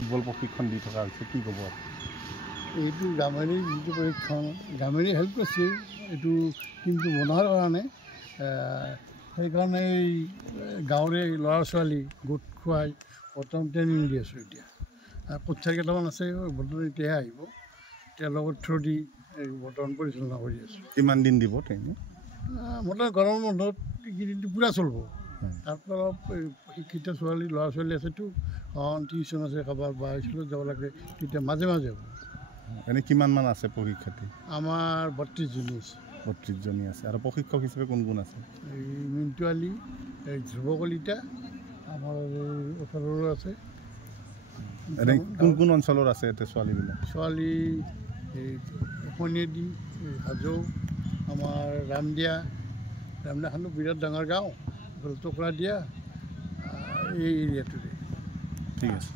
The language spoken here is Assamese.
ফুটবল প্ৰশিক্ষণ দি থকা হৈছে, কি ক'ব? এইটো গামেৰীৰ যিটো পৰীক্ষণ গামেৰী হেল্প কৰিছে এইটো কিন্তু বনোৱাৰ কাৰণে সেইকাৰণে এই গাঁৱৰে ল'ৰা ছোৱালী গোট খুৱাই বৰ্তমান ট্ৰেইনিং দি আছোঁ। এতিয়া কোচাৰ কেইটামান আছে, বৰ্তমান এতিয়াহে আহিব, তেওঁলোকৰ থ্ৰু দি বৰ্তমান পৰিচালনা কৰি আছোঁ। কিমান দিন দিব ট্ৰেইনিং? বৰ্তমান গৰমৰ বন্ধত এইকেইদিনটো পূৰা চলিব। তাৰপৰা অলপ শিক্ষিত ল'ৰা ছোৱালী আছেতো, টিউশ্যন আছে, কাৰোবাৰ বা স্কুলত যাব লাগে, তেতিয়া মাজে মাজে হ'ব। এনেই কিমানমান আছে প্ৰশিক্ষাৰ্থী? আমাৰ 32জনী আছে। 32জনী আছে। আৰু প্ৰশিক্ষক হিচাপে কোন কোন আছে? এই মিণ্টু আলী, এই ধ্ৰুৱ কলিতা, আমাৰ ওচৰৰো আছে। এনেই কোন কোন অঞ্চলৰ আছে এতিয়া ছোৱালীবিলাক? ছোৱালী এই শনিয়েদি, হাজো, আমাৰ ৰামদিয়াখনো বিৰাট ডাঙৰ গাঁও, টুকুৰা দিয়া এই এৰিয়াটোৰে। ঠিক আছে।